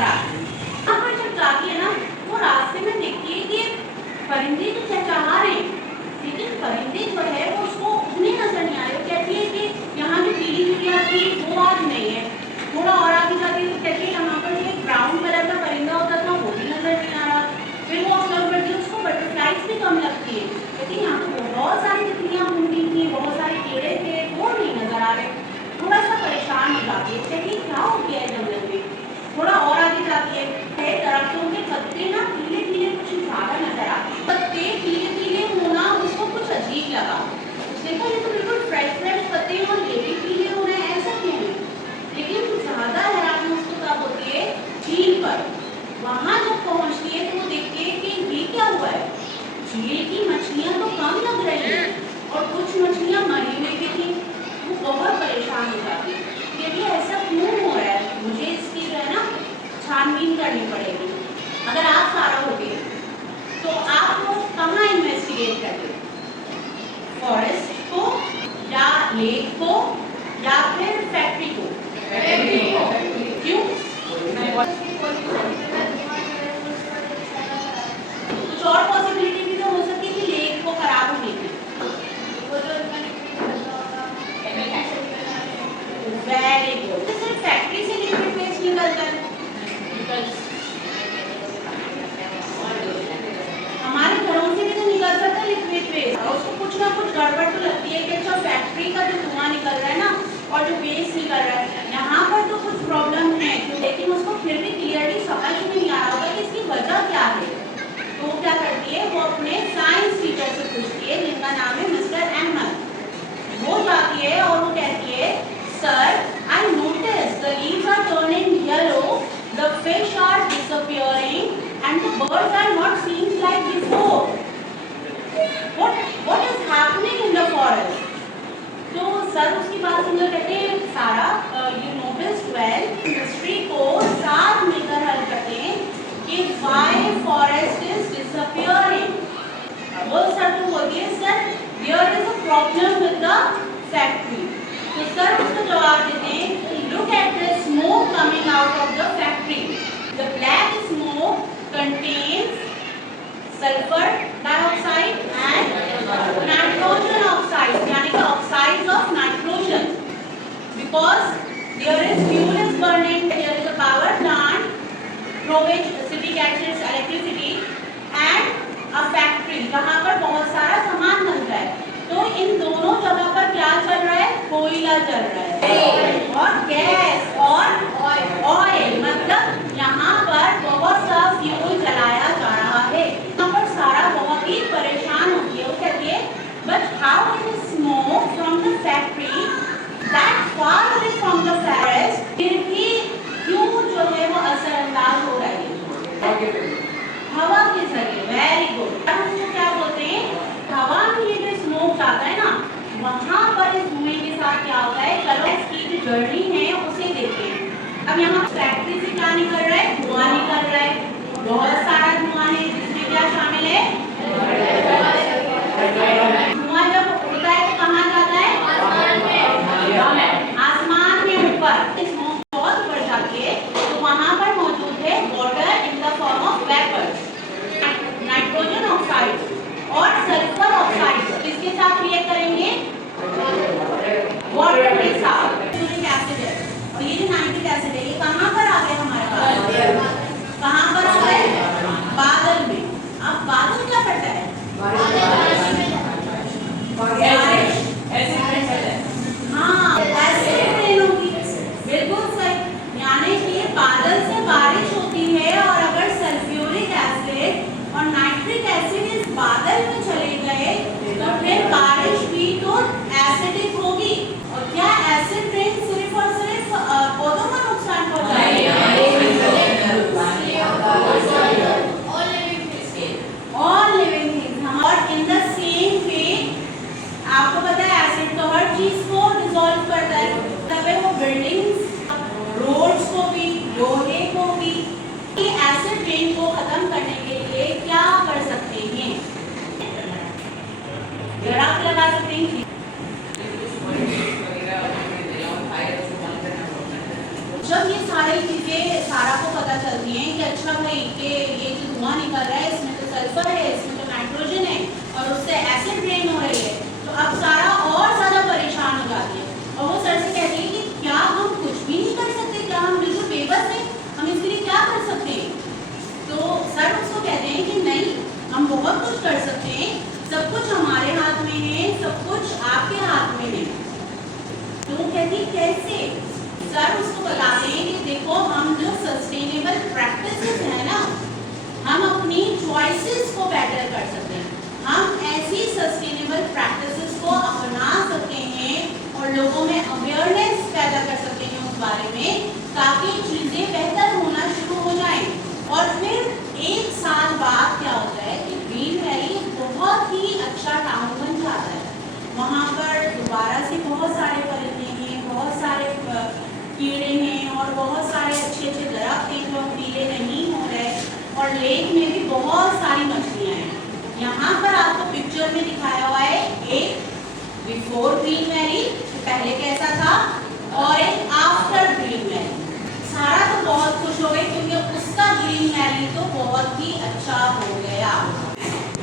नजर आती है। यहाँ पर जब जाती है ना वो रास्ते में देखती है कि परिंदे तो चहचहा रहे हैं, लेकिन परिंदे जो है वो उसको उन्हें नजर नहीं आ रहे। कहती है कि यहाँ जो पीली चिड़िया थी वो आज नहीं है। थोड़ा और आगे जाती है तो कहती है यहाँ पर एक ब्राउन कलर का परिंदा होता था वो भी नजर नहीं आ रहा। फिर वो ऑब्जर्व करती है, उसको बटरफ्लाइज भी कम लगती है। कहती है यहाँ तो बहुत सारी तितलियाँ घूमती थी, बहुत सारे कीड़े थे, वो नहीं नजर आ रहे। थोड़ा सा परेशान हो जाती है, कहती है क्या हो गया है जंगल में। थोड़ा और आगे जाती है, दरख्तों के पत्ते ना पीले पीले कुछ ज्यादा नजर आते हैं। पत्ते पीले पीले होना उसको कुछ अजीब लगा। उसने कहा ये तो बिल्कुल फ्रेश पत्ते हैं और ये भी पीले हो रहे हैं, ऐसा क्यों है। लेकिन ज्यादा हैरानी उसको तब होती है झील पर। वहां जब पहुंचती है तो वो देखती है कि ये क्या हुआ है, झील की मछलियां तो कम लग रही हैं और कुछ मछलियां मरी हुई भी थी। वो बहुत परेशान हो जाती है कि ऐसा क्यों हो रहा है, मुझे इसकी जो है ना छानबीन करनी पड़ेगी। अगर आप सारा होते तो आप वो कहाँ इन्वेस्टिगेट करते, फॉरेस्ट को या लेक को या फिर फैक्ट्री को? क्यों? कुछ और पॉसिबिलिटी भी तो हो सकती है कि लेक को खराब होने की। Very good. सिर्फ फैक्ट्री से लिक्विड वेस्ट निकलता है, हमारे घरों से भी तो निकल सकता है लिक्विड वेस्ट। और उसको कुछ ना कुछ गड़बड़ तो लगती है कि अच्छा फैक्ट्री का जो धुआं निकल रहा है ना और जो वेस्ट निकल रहा है यहाँ पर तो कुछ प्रॉब्लम है, लेकिन उसको फिर भी क्लियरली समझ में नहीं आ रहा होगा कि इसकी वजह क्या है। तो वो क्या करती है, वो अपने साइंस टीचर से पूछती है जिनका नाम है मिस्टर अहमद। वो जाती है और वो कहती है sir I notice the leaves are turning yellow, the fish are disappearing and the birds are not seen like before. What is happening in the forest? तो सर उसकी बात सुनकर कहते हैं सारा you noticed well, हिस्ट्री को साथ मिलकर हल करते हैं कि why forest is disappearing. वो सर तो बोलती है sir there is a problem with the factory. तो सर उसको जवाब देते हैं look at the smoke coming out of the factory. The black smoke contains sulfur dioxide and nitrogen oxide, यानी कि oxides of nitrogen. Because there is fuel is burning, there is a power plant through which city gets electricity and a factory जहाँ पर बहुत सारा सामान बनता है। तो इन दोनों जगह पर क्या चल रहा है, कोयला चल रहा है और गैस और ऑयल, मतलब यहाँ पर बहुत सा फ्यूल जलाया जा रहा है। यहाँ पर सारा बहुत ही परेशान होती है। वो कहती है but how is smoke from the factory that far away from the forest फिर भी क्यों जो है वो असरअंदाज हो रही है, हवा के जरिए। Very good. उसको क्या बोलते हैं, हवा में ये जो स्मोक जाता है ना वहाँ पर इस धुएं के साथ क्या होता है, चलो इसकी जो जर्नी है उसे देखते हैं। अब यहाँ फैक्ट्री से क्या निकल रहा है, धुआं निकल रहा है, बहुत सारा धुआं है जिसमें क्या शामिल है, धुआं जब उड़ता है तो कहाँ जाता है, आसमान में ऊपर। स्मोक बहुत ऊपर जाती है तो वहाँ पर मौजूद है water in the form of vapours, nitrogen oxide और सल्फर ऑक्साइड। किसके साथ रिएक्ट करेंगे, वाटर के साथ। यूरिक एसिड है और ये जो नाइट्रिक एसिड है ये कहाँ पर आ गया हमारे पास, कहाँ पर आ गए, बादल में। अब बादल क्या करता है, हाँ एसिड रेन होगी, बिल्कुल सही। यानी कि बादल से बारिश होती है और अगर सल्फ्यूरिक एसिड और नाइट्रिक एसिड इस बादल में चले गए तो फिर बारिश भी तो एसिडिक होगी। और क्या एसिड रेन सिर्फ और सिर्फ पौधों को नुकसान पहुंचाएगा, ऑल लिविंग थिंग्स। और इन द सेम वे आपको पता है एसिड तो हर चीज को डिसॉल्व करता है, तब वो बिल्डिंग्स, रोड्स को भी, लोहे को भी। एसिड रेन को खत्म करने के लिए क्या कर सकते हैं, जरा आप लगा सकते हैं। जब ये सारी चीजें सारा को पता चलता सकती हैं कि अच्छा भाई कि ये जो धुआं निकल रहा है इसमें तो सल्फर है, इसमें तो नाइट्रोजन है और उससे एसिड रेन हो रही है। तो अब सारा और ज़्यादा परेशान हो जाती है और वो सर से कहती है कि क्या हम कुछ भी नहीं कर सकते, क्या हम बिल्कुल बेबस हैं, हम इसके लिए क्या कर सकते हैं? तो सर उसको कहते हैं कि नहीं, हम बहुत कुछ कर सकते हैं, सब कुछ हमारे हाथ में है, सब कुछ आपके हाथ में है। तो वो कहती कैसे? सर उसको बताते हैं कि देखो हम जो सस्टेनेबल प्रैक्टिसेस है ना, हम अपनी चॉइसेस को बेटर कर सकते हैं, हम ऐसी सस्टेनेबल प्रैक्टिसेस को अपना सकते हैं और लोगों में अवेयरनेस पैदा कर सकते हैं उस बारे में, ताकि चीज़ें बेहतर होना शुरू हो जाएं। और फिर 1 साल बाद क्या होता है कि ग्रीन वैली बहुत ही अच्छा टाउन बन जाता है। वहाँ पर दोबारा से बहुत सारे परिंदे हैं, बहुत सारे कीड़े हैं और बहुत सारे अच्छे अच्छे दरख्त हैं जो पीले नहीं हो रहे, और लेक में भी बहुत सारी मछलियाँ हैं। यहाँ पर आपको पिक्चर में दिखाया हुआ है एक बिफोर ग्रीन वैली, पहले कैसा था, और एक आफ्टर ग्रीन वैली। सारा तो बहुत खुश हो गए क्योंकि उसका ग्रीन वैली तो बहुत ही अच्छा हो गया।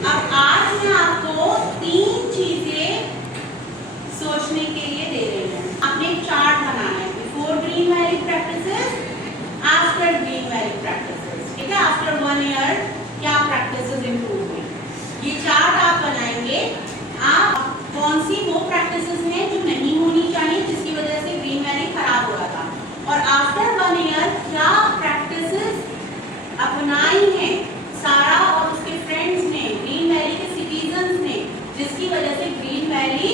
अब आज मैं आपको 3 चीजें सोचने के लिए दे रही हूँ। आपने एक चार्ट बनाना है, before green valley practices, after green valley practices, ठीक है? आफ्टर 1 ईयर क्या प्रैक्टिसेस इंप्रूव हुई, ये चार्ट आप बनाएंगे। आप कौन सी वो प्रैक्टिसेस हैं जो नहीं होनी चाहिए जिसकी वजह से ग्रीन वैली खराब हो रहा था, और आफ्टर 1 ईयर क्या प्रैक्टिसेस अपनाई हैं सारा और उसके फ्रेंड्स ने, ग्रीन वैली के सिटीजन्स ने, जिसकी वजह से ग्रीन वैली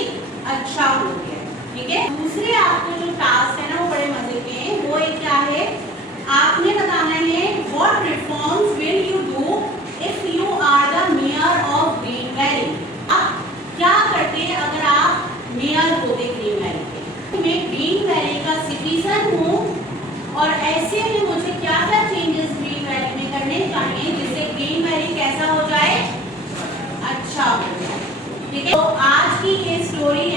अच्छा हो गया, ठीक है? दूसरे आपको जो टास्क है ना वो बड़े मजे के हैं, वो एक क्या है, आपने बताना है what reforms will you do if you are the mayor of Green Valley. आप क्या करते अगर आप मेयर होते ग्रीन वैली के? मैं ग्रीन वैली का सिटीजन हूँ और ऐसे में मुझे क्या क्या चेंजेस ग्रीन वैली में करने चाहिए जिससे ग्रीन वैली कैसा हो जाए, अच्छा हो जाए, ठीक है? तो आज की ये स्टोरी